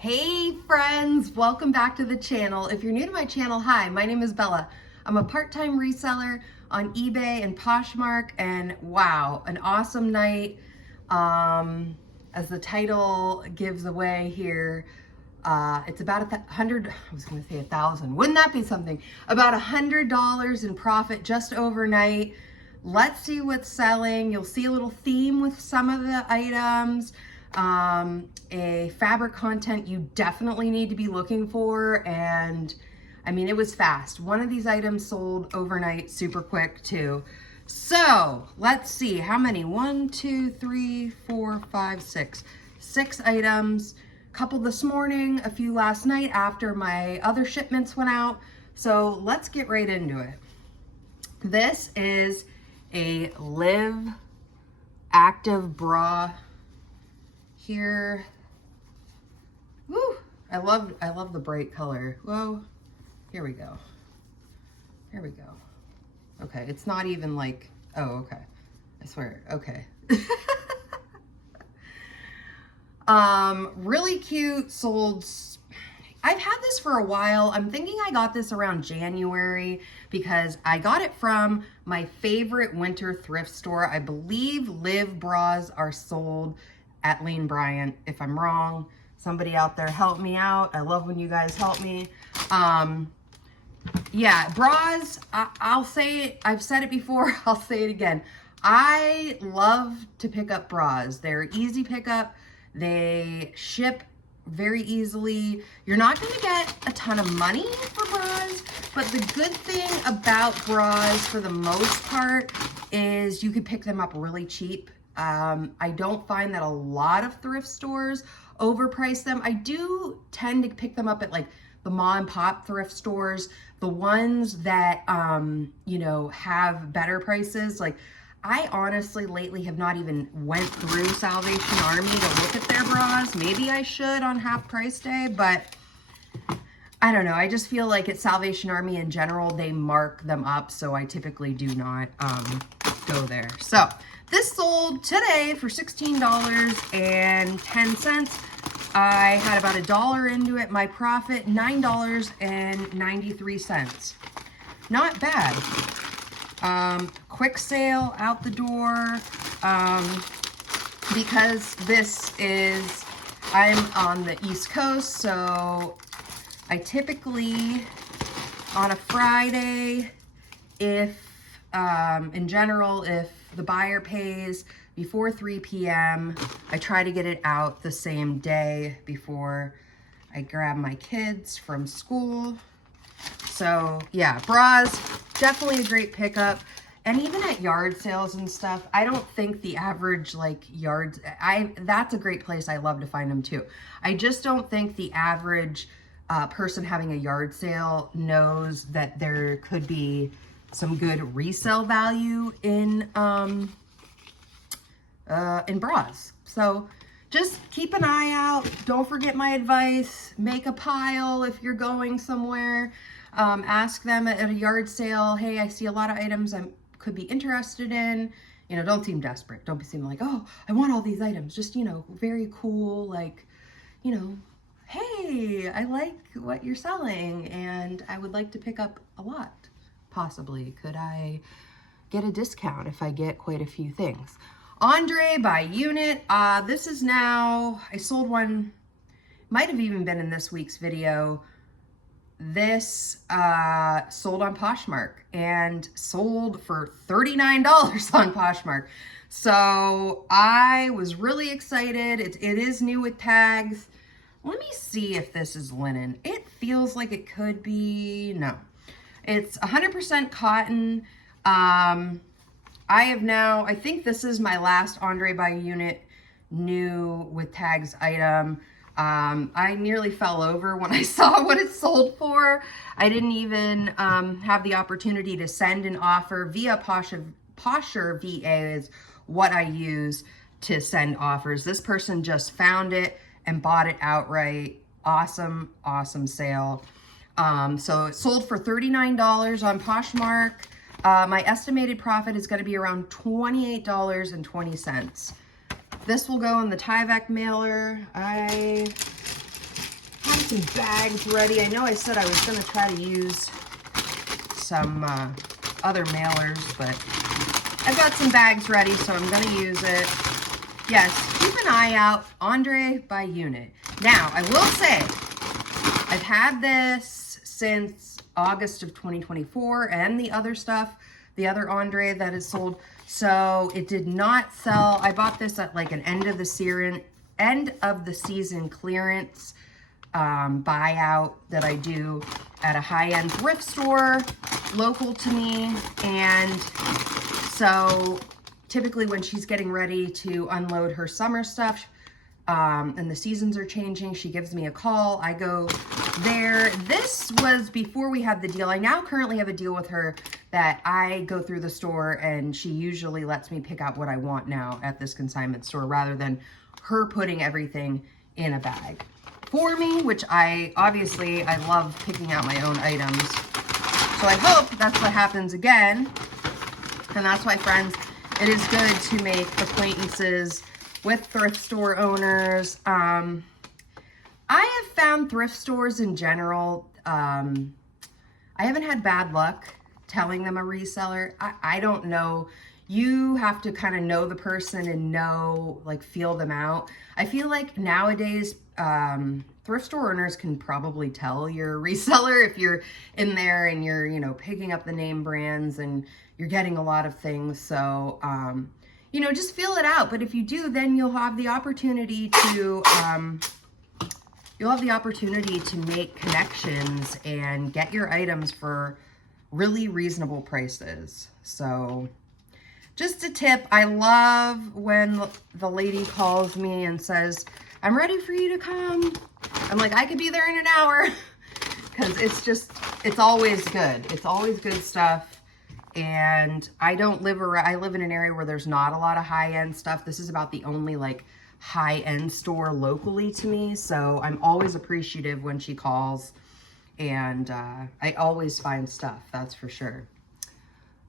Hey friends, welcome back to the channel. If you're new to my channel, hi, my name is Bella. I'm a part-time reseller on eBay and Poshmark, and wow, an awesome night. As the title gives away here, it's about I was gonna say 1,000. Wouldn't that be something? About $100 in profit just overnight. Let's see what's selling. You'll see a little theme with some of the items. A fabric content you definitely need to be looking for, and I mean, it was fast. One of these items sold overnight super quick too. So let's see how many. 1, 2, 3, 4, 5, 6. 6 items. Couple this morning, a few last night after my other shipments went out. So let's get right into it. This is a Live active bra here. Woo! I love the bright color. Whoa. Here we go. Here we go. Okay, it's not even like, oh, okay. I swear, okay. Really cute, sold. I've had this for a while. I'm thinking I got this around January because I got it from my favorite winter thrift store. I believe Live bras are sold at Lane Bryant. If I'm wrong, somebody out there help me out. I love when you guys help me. Yeah, bras, I'll say it, I've said it before, I'll say it again. I love to pick up bras. They're easy pickup. They ship very easily. You're not going to get a ton of money for bras, but the good thing about bras for the most part is you can pick them up really cheap. I don't find that a lot of thrift stores overprice them. I do tend to pick them up at like the mom and pop thrift stores, the ones that, you know, have better prices. Like, I honestly lately have not even went through Salvation Army to look at their bras. Maybe I should on half price day, but I don't know. I just feel like at Salvation Army in general, they mark them up. So I typically do not go there. So this sold today for $16.10. I had about $1 into it. My profit, $9.93. Not bad. Quick sale out the door, because this is, I'm on the East Coast, so I typically, on a Friday, if, in general, if the buyer pays before 3 p.m., I try to get it out the same day before I grab my kids from school. So yeah, bras, definitely a great pickup. And even at yard sales and stuff, I don't think the average like yards, that's a great place. I love to find them too. I just don't think the average person having a yard sale knows that there could be some good resale value in bras. So just keep an eye out. Don't forget my advice. Make a pile if you're going somewhere. Ask them at a yard sale, hey, I see a lot of items I could be interested in. You know, don't seem desperate. Don't seem like, oh, I want all these items. Just, you know, very cool, like, you know, hey, I like what you're selling and I would like to pick up a lot, possibly. Could I get a discount if I get quite a few things? Andre by unit. This is now, I sold one, might have even been in this week's video. This sold on Poshmark and sold for $39 on Poshmark. So I was really excited. It is new with tags. Let me see if this is linen. It feels like it could be. No, it's 100% cotton. I think this is my last Andre by unit new with tags item. I nearly fell over when I saw what it sold for. I didn't even have the opportunity to send an offer via Posher VA is what I use to send offers. This person just found it and bought it outright. Awesome, awesome sale. So it sold for $39 on Poshmark. My estimated profit is going to be around $28.20. This will go in the Tyvek mailer. some bags ready. I know I said I was going to try to use some other mailers, but I've got some bags ready, so I'm going to use it. Yes, keep an eye out, Andre by unit. Now, I will say, I've had this since August of 2024 and the other stuff, the other Andre that is sold. So it did not sell. I bought this at like an end of the season clearance buyout that I do at a high-end thrift store local to me. And so typically when she's getting ready to unload her summer stuff and the seasons are changing, she gives me a call. I go there. This was before we had the deal. I now currently have a deal with her that I go through the store and she usually lets me pick out what I want now at this consignment store rather than her putting everything in a bag for me, which I love picking out my own items. So I hope that's what happens again. And that's why, friends, it is good to make acquaintances with thrift store owners. I have found thrift stores in general, I haven't had bad luck telling them a reseller. I don't know. You have to kind of know the person and know, like, feel them out. I feel like nowadays, thrift store owners can probably tell you're a reseller if you're in there and you're, you know, picking up the name brands and you're getting a lot of things. So, you know, just feel it out. But if you do, then you'll have the opportunity to, make connections and get your items for really reasonable prices. So just a tip, I love when the lady calls me and says, I'm ready for you to come. I'm like, I could be there in an hour. Because it's always good. It's always good stuff. And I live in an area where there's not a lot of high-end stuff. This is about the only like high-end store locally to me. So I'm always appreciative when she calls. And I always find stuff, that's for sure.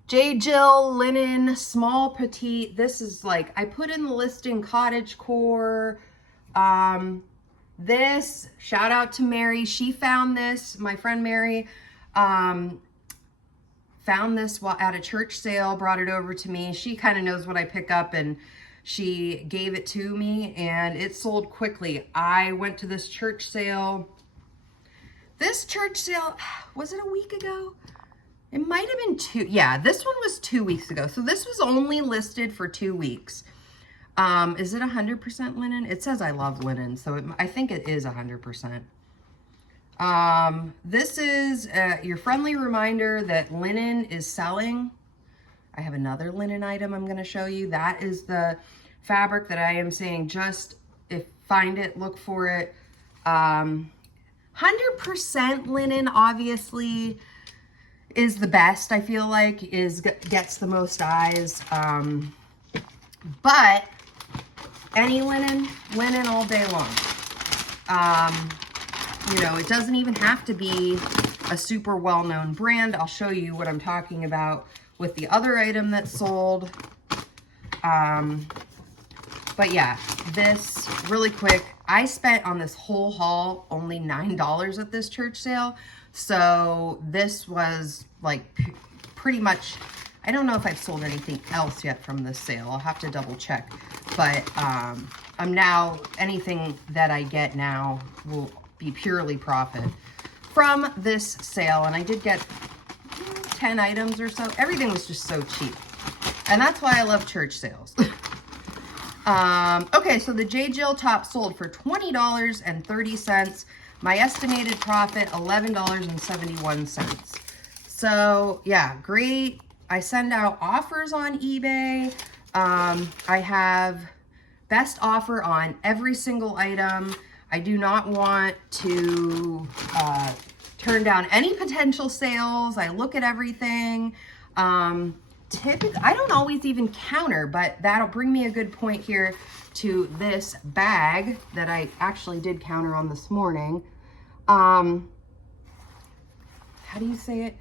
J. Jill linen, small petite. This is like, I put in the listing cottage core. This, shout out to Mary. She found this, my friend Mary, found this while at a church sale, brought it over to me. She kind of knows what I pick up and she gave it to me and it sold quickly. I went to this church sale. This church sale, was it a week ago? It might have been two. Yeah, this one was 2 weeks ago. So this was only listed for 2 weeks. Is it 100% linen? It says I love linen, so I think it is 100%. This is your friendly reminder that linen is selling. I have another linen item I'm going to show you. That is the fabric that I am saying just find it, look for it. 100% linen obviously is the best, I feel like, gets the most eyes. But any linen all day long. You know, it doesn't even have to be a super well-known brand. I'll show you what I'm talking about with the other item that's sold. But yeah, this really quick, I spent on this whole haul only $9 at this church sale. So this was like pretty much, I don't know if I've sold anything else yet from this sale. I'll have to double check. But I'm now, anything that I get now will be purely profit from this sale. And I did get 10 items or so. Everything was just so cheap. And that's why I love church sales. Okay, so the J. Jill top sold for $20.30. My estimated profit, $11.71. So yeah, great. I send out offers on eBay. I have best offer on every single item. I do not want to turn down any potential sales. I look at everything. Typically, I don't always even counter, but that'll bring me a good point here to this bag that I actually did counter on this morning. How do you say it?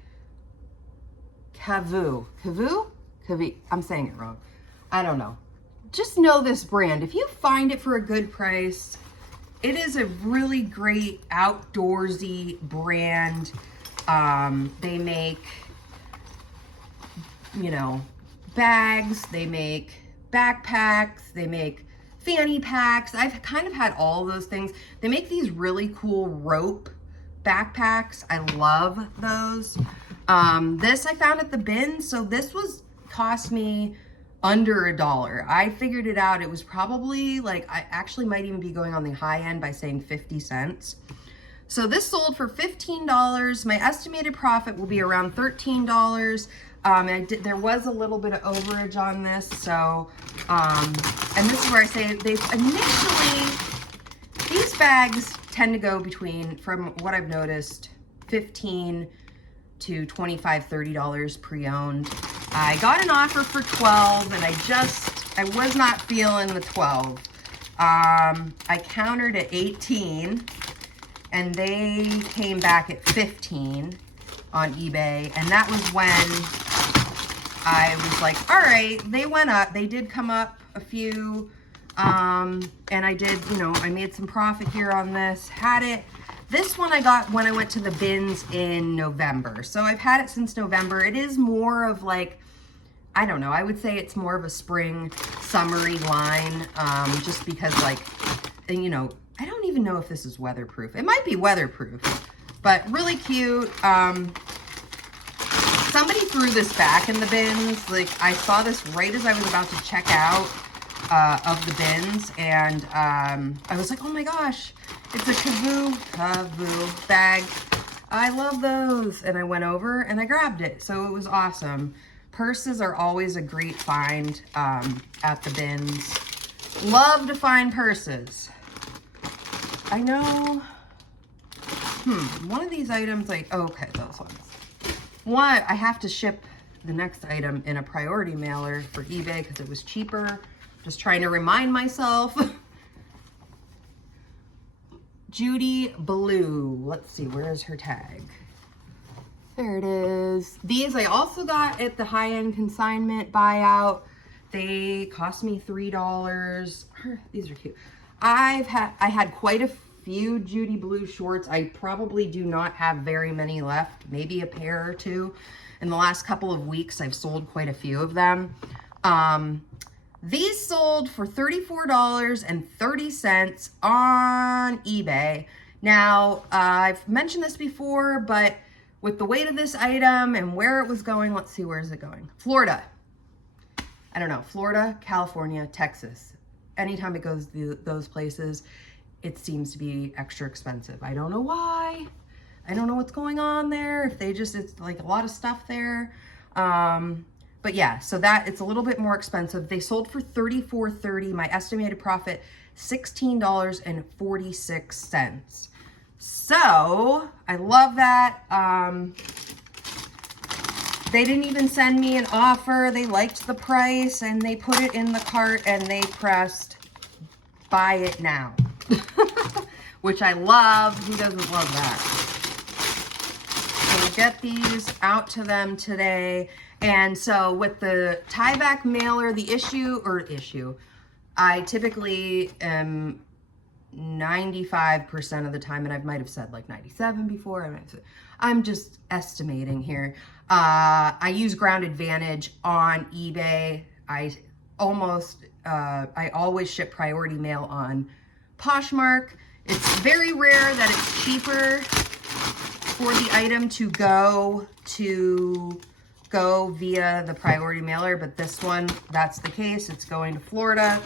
Kavu. Kavu? Kavu. I'm saying it wrong. I don't know. Just know this brand. If you find it for a good price, it is a really great outdoorsy brand. They make, you know, bags, they make backpacks, they make fanny packs. I've kind of had all of those things. They make these really cool rope backpacks. I love those. This I found at the bin, so this cost me under $1. I figured it out. It was probably like, I actually might even be going on the high end by saying 50 cents. So this sold for $15. My estimated profit will be around $13. There was a little bit of overage on this, so, and this is where I say these bags tend to go between, from what I've noticed, $15 to $25, $30 pre-owned. I got an offer for 12 and I was not feeling the 12. I countered at 18 and they came back at 15 on eBay, and that was when I was like, all right, they went up. They did come up a few, and I did, you know, I made some profit here on this, had it. This one I got when I went to the bins in November. So I've had it since November. It is more of like, I don't know, I would say it's more of a spring, summery line, just because like, you know, I don't even know if this is weatherproof. It might be weatherproof, but really cute. Somebody threw this back in the bins. Like, I saw this right as I was about to check out of the bins, and I was like, oh my gosh, it's a Kavu bag. I love those. And I went over and I grabbed it, so it was awesome. Purses are always a great find at the bins. Love to find purses. I know, one of these items, like, okay, those ones. One, I have to ship the next item in a priority mailer for eBay because it was cheaper. Just trying to remind myself. Judy Blue. Let's see, where is her tag? There it is. These I also got at the high-end consignment buyout. They cost me $3. These are cute. I had quite a few Judy Blue shorts. I probably do not have very many left, maybe a pair or two. In the last couple of weeks, I've sold quite a few of them. These sold for $34.30 on eBay. Now, I've mentioned this before, but with the weight of this item and where it was going, let's see, where is it going? Florida. I don't know, Florida, California, Texas. Anytime it goes to those places, it seems to be extra expensive. I don't know why. I don't know what's going on there. If they just, it's like a lot of stuff there. But yeah, so that it's a little bit more expensive. They sold for $34.30. My estimated profit, $16.46. So I love that. They didn't even send me an offer. They liked the price and they put it in the cart and they pressed buy it now, which I love. Who doesn't love that? So we'll get these out to them today. And so with the tieback mailer, the issue, I typically am 95% of the time, and I might have said like 97 before, I'm just estimating here. I use Ground Advantage on eBay. I always ship priority mail on Poshmark. It's very rare that it's cheaper for the item to go via the priority mailer, but this one, that's the case. It's going to Florida,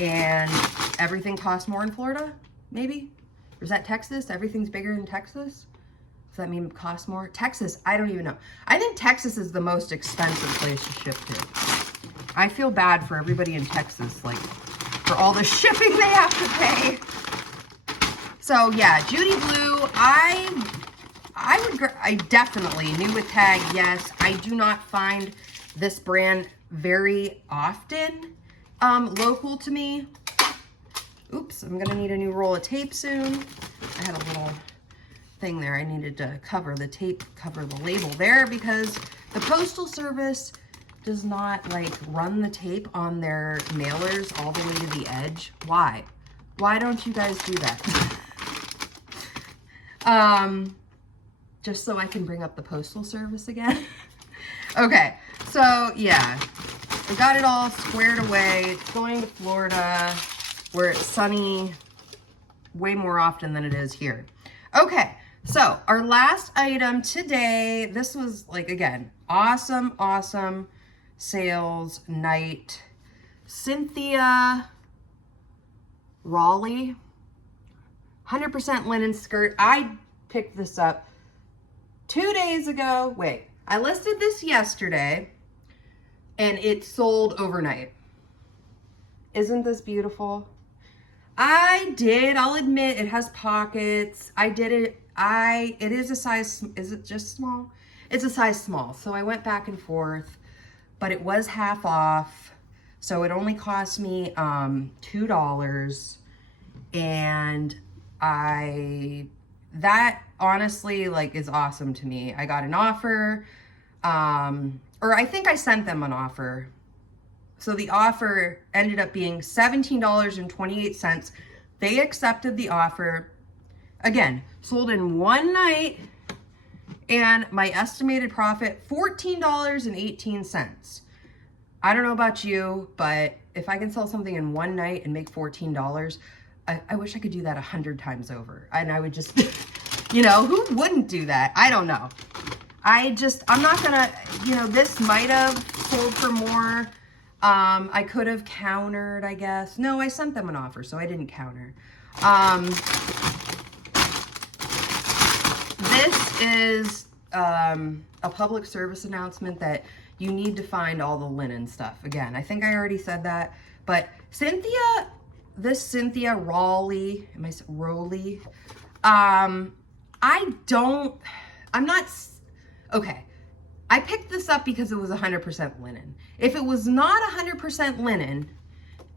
and everything costs more in Florida, maybe? Or is that Texas? Everything's bigger in Texas? Does that mean it costs more? Texas, I don't even know. I think Texas is the most expensive place to ship to. I feel bad for everybody in Texas, like, for all the shipping they have to pay. So yeah, Judy Blue, I definitely, new with tag, yes. I do not find this brand very often local to me. Oops, I'm gonna need a new roll of tape soon. I had a little thing there. I needed to cover the tape, cover the label there, because the Postal Service does not like run the tape on their mailers all the way to the edge. Why? Why don't you guys do that? Just so I can bring up the postal service again. Okay, so yeah, I got it all squared away. It's going to Florida where it's sunny way more often than it is here. Okay, so our last item today, this was like, again, awesome sales night. Cynthia Raleigh, 100% linen skirt. I picked this up 2 days ago. Wait, I listed this yesterday and it sold overnight. Isn't this beautiful? I'll admit it has pockets. It is a size, is it just small? It's a size small. So I went back and forth, but it was half off. So it only cost me $2. And that honestly like is awesome to me. I got an offer, or I think I sent them an offer. So the offer ended up being $17.28. They accepted the offer. Again, sold in one night, and my estimated profit, $14.18. I don't know about you, but if I can sell something in one night and make $14, I wish I could do that 100 times over. And I would just, you know, who wouldn't do that? I don't know. I'm not gonna, you know, this might have sold for more. I could have countered, I guess. No, I sent them an offer, so I didn't counter. This is a public service announcement that you need to find all the linen stuff. Again, I think I already said that, but Cynthia Raleigh, okay. I picked this up because it was 100% linen. If it was not 100% linen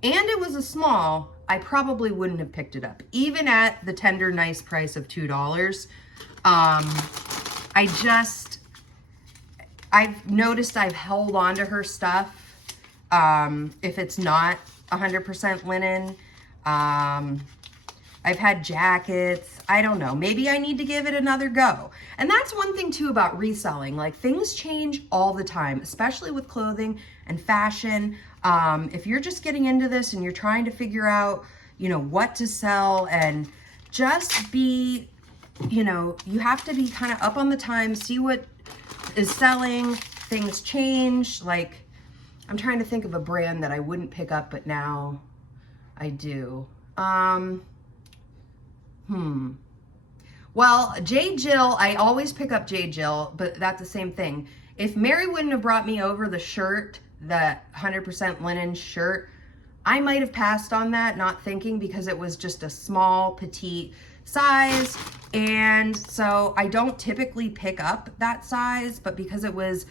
and it was a small, I probably wouldn't have picked it up. Even at the tender, nice price of $2. I've noticed I've held on to her stuff. If it's not 100% linen, I've had jackets. I don't know. Maybe I need to give it another go. And that's one thing too about reselling. Like, things change all the time, especially with clothing and fashion. If you're just getting into this and you're trying to figure out, you know, what to sell, and just be, you know, you have to be kind of up on the time, see what is selling. Things change. Like, I'm trying to think of a brand that I wouldn't pick up, but now I do. Well, J. Jill, I always pick up J. Jill, but that's the same thing. If Mary wouldn't have brought me over the shirt, the 100% linen shirt, I might have passed on that, not thinking, because it was just a small, petite size. And so I don't typically pick up that size, but because it was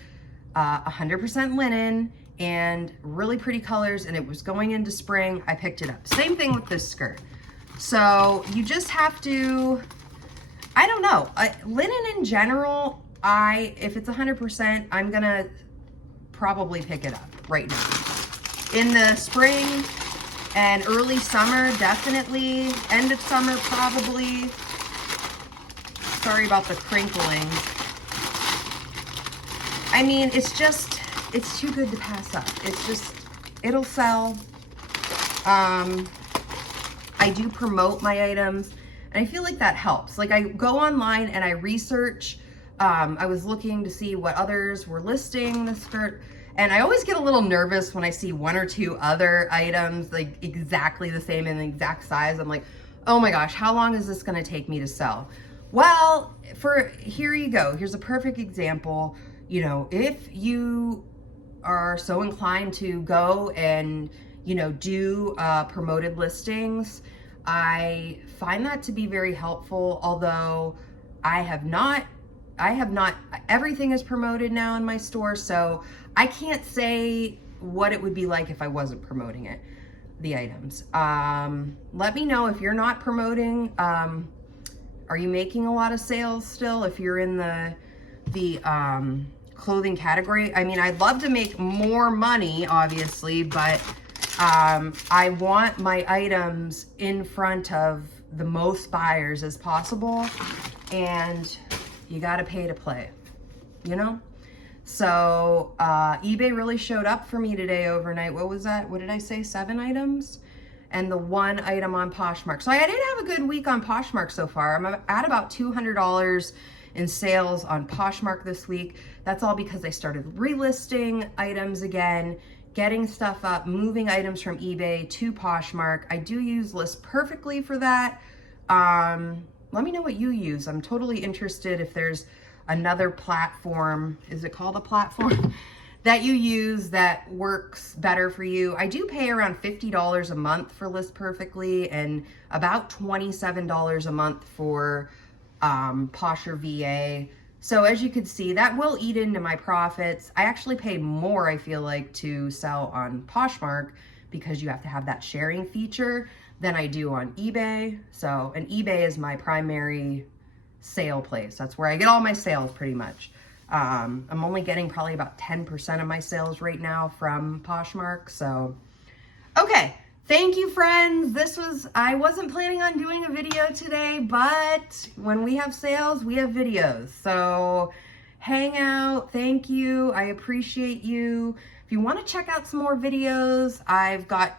100% linen and really pretty colors and it was going into spring, I picked it up. Same thing with this skirt. So you just have to, I don't know, linen in general, if it's 100%, I'm gonna probably pick it up right now. In the spring and early summer, definitely. End of summer, probably. Sorry about the crinkling. I mean, it's too good to pass up. It'll sell. I do promote my items, and I feel like that helps. Like, I go online and I research. I was looking to see what others were listing the skirt, and I always get a little nervous when I see one or two other items like exactly the same in the exact size. I'm like, oh my gosh, how long is this gonna take me to sell? Well, here you go. Here's a perfect example. You know, if you are so inclined to go and, you know, do promoted listings, I find that to be very helpful. Although I have not, everything is promoted now in my store, so I can't say what it would be like if I wasn't promoting it, the items. Let me know if you're not promoting. Are you making a lot of sales still if you're in the clothing category? I mean, I'd love to make more money, obviously, but I want my items in front of the most buyers as possible, and you got to pay to play, you know? So eBay really showed up for me today overnight. What was that? What did I say? 7 items? And the 1 item on Poshmark. So I did have a good week on Poshmark so far. I'm at about $200 in sales on Poshmark this week. That's all because I started relisting items again, getting stuff up, moving items from eBay to Poshmark. I do use List Perfectly for that. Let me know what you use. I'm totally interested if there's another platform, is it called a platform, that you use that works better for you. I do pay around $50 a month for List Perfectly and about $27 a month for Posher VA. So as you can see, that will eat into my profits. I actually pay more, I feel like, to sell on Poshmark because you have to have that sharing feature than I do on eBay. So, and eBay is my primary sale place. That's where I get all my sales pretty much. I'm only getting probably about 10% of my sales right now from Poshmark. So, okay. Thank you, friends. I wasn't planning on doing a video today, but when we have sales, we have videos. So hang out. Thank you. I appreciate you. If you want to check out some more videos, I've got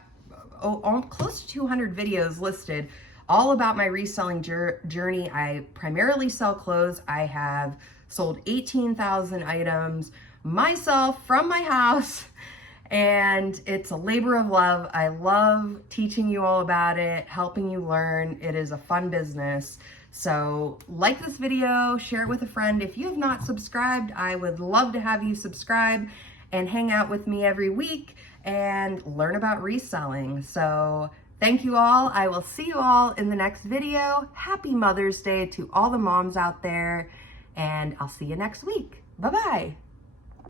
close to 200 videos listed all about my reselling journey. I primarily sell clothes. I have sold 18,000 items myself from my house, and it's a labor of love. I love teaching you all about it, helping you learn. It is a fun business. So like this video, share it with a friend. If you have not subscribed, I would love to have you subscribe and hang out with me every week and learn about reselling. So thank you all. I will see you all in the next video. Happy Mother's Day to all the moms out there, and I'll see you next week. Bye-bye.